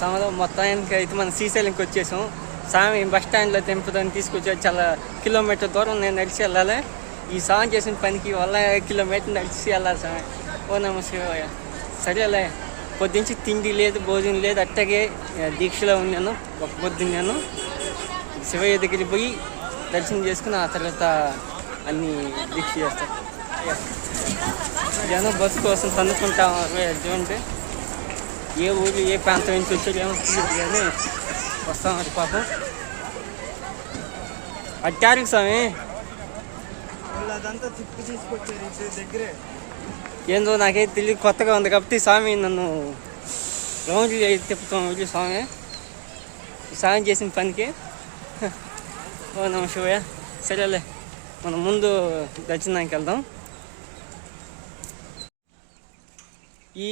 సమలో మొత్తానికి అయితే మనం శ్రీశైలంకి వచ్చేసాం. స్వామి బస్ స్టాండ్లో తెంపుదని తీసుకొచ్చి చాలా కిలోమీటర్ దూరం నేను నడిచి వెళ్ళాలి. ఈ స్వామి చేసిన పనికి వల్ల కిలోమీటర్ నడిచి వెళ్ళాలి స్వామి. ఓ నమస్కారం సరేలే. పొద్దుంచి తిండి లేదు భోజనం లేదు. అట్టగే దీక్షలో ఉన్నాను. ఒక పొద్దున్నాను శివయ్య దగ్గరికి పోయి దర్శనం చేసుకుని ఆ తర్వాత అన్ని దీక్ష చేస్తాను. జనం బస్సు కోసం తన్నుకుంటా చూడండి ఏ ఊరు ఏ ప్రాంతం నుంచి వచ్చారు ఏమో కానీ వస్తాం అది పాపం. అట్టారు స్వామి. ఏందో నాకైతే తెలియదు కొత్తగా ఉంది కాబట్టి స్వామి నన్ను అయితే తిప్పుతాం వెళ్ళి స్వామి. స్వామి చేసిన పనికి. ఓ నమ శివయ్య సరేలే మనం ముందు దర్శనానికి వెళ్దాం. ఈ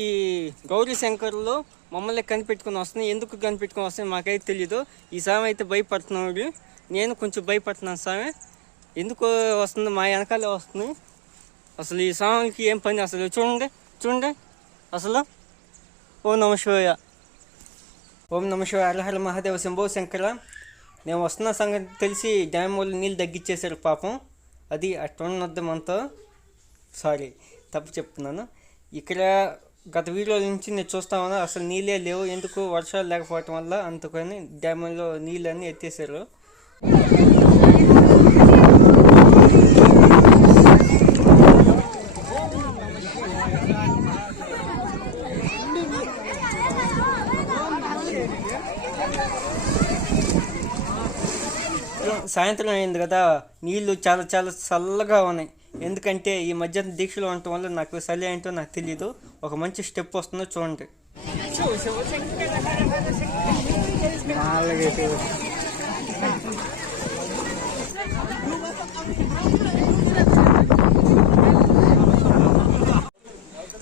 గౌరీ శంకర్లో మమ్మల్ని కనిపెట్టుకుని వస్తున్నాయి. ఎందుకు కనిపెట్టుకుని వస్తున్నాయి మాకైతే తెలియదు ఈ సామె అయితే భయపడుతున్నాడు. నేను కొంచెం భయపడుతున్నాను సామె. ఎందుకు వస్తుంది? మా వెనకాలే వస్తుంది. అసలు ఈ స్వామికి ఏం పని అసలు? చూడండి చూడండి. అసలు ఓం నమ శివయ్య ఓం నమ శివ హరహర మహాదేవ శంభో శంకర. నేను వస్తున్న సంగతి తెలిసి డ్యామ్ వాళ్ళు నీళ్ళు తగ్గించేశారు పాపం. అది అట్టున్నద్దు మనతో సారీ తప్పు చెప్తున్నాను. ఇక్కడ గత వీడియోల నుంచి నేను చూస్తామన్నా అసలు నీళ్ళే లేవు. ఎందుకు? వర్షాలు లేకపోవటం వల్ల అందుకని డ్యామ్లో నీళ్ళన్నీ ఎత్తేసారు. సాయంత్రం అయింది కదా నీళ్ళు చాలా చాలా చల్లగా ఉన్నాయి. ఎందుకంటే ఈ మధ్య దీక్షలో ఉండటం వల్ల నాకు చలి ఏంటో నాకు తెలియదు ఒక మంచి స్టెప్ వస్తుందో చూడండి.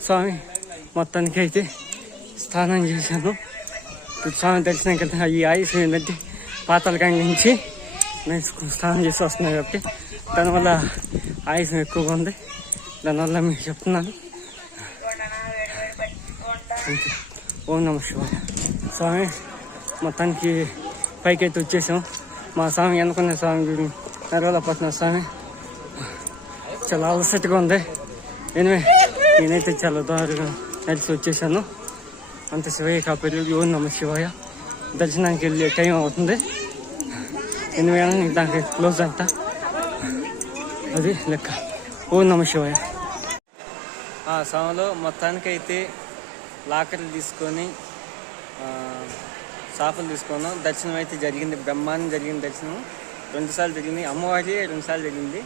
స్వామి మొత్తానికి అయితే స్నానం చేశాను. ఇప్పుడు స్వామి దర్శనం కదా ఈ ఆయుష్ ఏంటంటే పాతాళగంగ నుంచి నేను స్నానం చేసి వస్తున్నాను కాబట్టి దానివల్ల ఆయుషం ఎక్కువగా ఉంది. దానివల్ల మీకు చెప్తున్నాను. అంతే. ఓం నమ శివాయ. స్వామి మొత్తానికి పైకైతే వచ్చేసాం. మా స్వామి ఎన్నుకున్న స్వామి గురి నెరవేలపోతున్న స్వామి. చాలా అలసటగా ఉంది. ఎనివే నేనైతే చాలా దారుగా నడిచి వచ్చేసాను. అంత శివయ్య కాపాడు ఓం నమ శివాయ. దర్శనానికి వెళ్ళే టైం అవుతుంది. ఎనిమిది దానికి క్లోజ్ అంట. అది లెక్క. ఓం నమ శివాయ. ఆ సమయంలో మొత్తానికైతే లాకర్లు తీసుకొని షాపులు తీసుకున్నాం దర్శనం అయితే జరిగింది. బ్రహ్మాండం జరిగింది దర్శనం. రెండుసార్లు జరిగింది. అమ్మవారి రెండుసార్లు జరిగింది.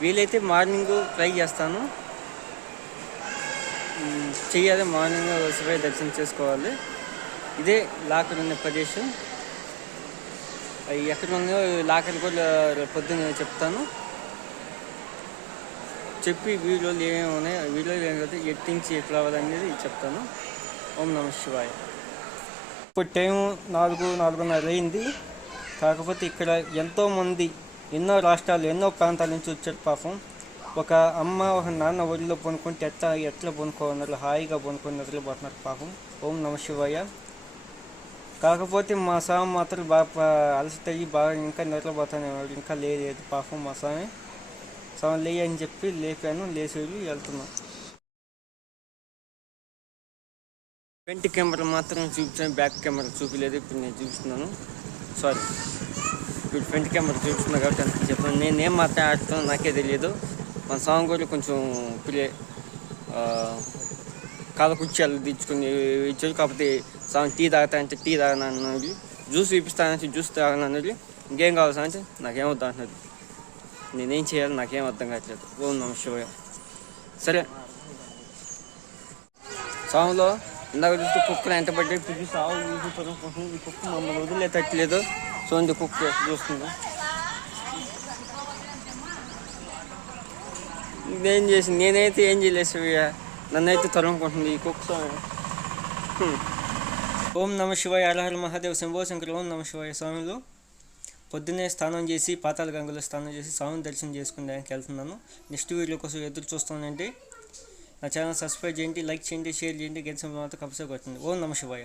వీలైతే మార్నింగ్ ట్రై చేస్తాను. చెయ్యాలి. మార్నింగ్ శివయ్య దర్శనం చేసుకోవాలి. ఇదే లాకర్ ఉన్న ప్రదేశం. అవి ఎక్కడ ఉన్నాయో లాకర్ కూడా పొద్దున్న చెప్తాను. చెప్పి వీడియోలు ఏమేమి ఉన్నాయి ఆ వీడియోలు ఏం కదా ఎట్టించి ఎట్లా అవ్వాలనేది చెప్తాను. ఓం నమ శివాయ. ఇప్పుడు టైం నాలుగు నాలుగున్నర అయింది. కాకపోతే ఇక్కడ ఎంతోమంది ఎన్నో రాష్ట్రాలు ఎన్నో ప్రాంతాల నుంచి వచ్చారు పాపం. ఒక అమ్మ ఒక నాన్న ఒడిలో పొనుకుంటే ఎట్లా ఎట్లా పొనుకోన్నారు హాయిగా పొనుకొని నిద్రపోతున్నారు పాపం. ఓం నమ శివాయ. కాకపోతే మా స్వామి మాత్రం బాగా అలసిపోయి బాగా ఇంకా నిద్రపోతానే ఇంకా లేదు పాపం మా స్వామి సో లే అని చెప్పి లేపాను లేచి వెళ్తున్నాం. ఫ్రంట్ కెమెరా మాత్రం చూపించాను బ్యాక్ కెమెరా చూపించలేదు ఇప్పుడు నేను చూపిస్తున్నాను. సారీ ఇప్పుడు ఫ్రంట్ కెమెరా చూపిస్తున్నా కాబట్టి అంత చెప్పాను. నేను ఏం మాట్లాడుతాను నాకే తెలియదు మన సాంగ్ కూడా కొంచెం ప్లే ఆ, కాల కుర్చీలు తెచ్చుకుని ఇచ్చారు. కాకపోతే సాంగ్ టీ తాగుతా అంటే టీ తాగనన్నది జ్యూస్ ఇప్పిస్తానంటే జ్యూస్ తాగనన్నది ఇంకేం కావాలి అంటే నాకేమవుతా అంటున్నారు. నేనేం చేయాలి? నాకేం అర్థం కావట్లేదు. ఓం నమ శివయ. సరే. సాంగ్లో ఇందాక చూస్తే కుక్కలు ఎంత పడ్డాయి? ఇప్పుడు చూసి ఆవు చూసి ఈ కుక్క మమ్మల్ని వదిలేటట్లేదు చూడండి కుక్క చూస్తుంది ఇదేం చేసి నేనైతే ఏం చేయలేదు శివయ్య. నన్నైతే తరుముకుంటుంది ఈ కుక్క స్వామి ఓం నమ శివాయ. అలహర్ మహాదేవ్. శంభో శంకర్. ఓం నమ శివాయ. స్వామిలో పొద్దున్నే స్నానం చేసి పాతాల గంగలో స్నానం చేసి స్వామిని దర్శనం చేసుకునేదానికి వెళ్తున్నాను. నెక్స్ట్ వీడియో కోసం ఎదురు చూస్తానండి. నా ఛానల్ సబ్స్క్రైబ్ చేయండి లైక్ చేయండి షేర్ చేయండి. గెలిచిన మాత్రం కంపల్సరీ కొట్టండి ఓం నమ శివాయ.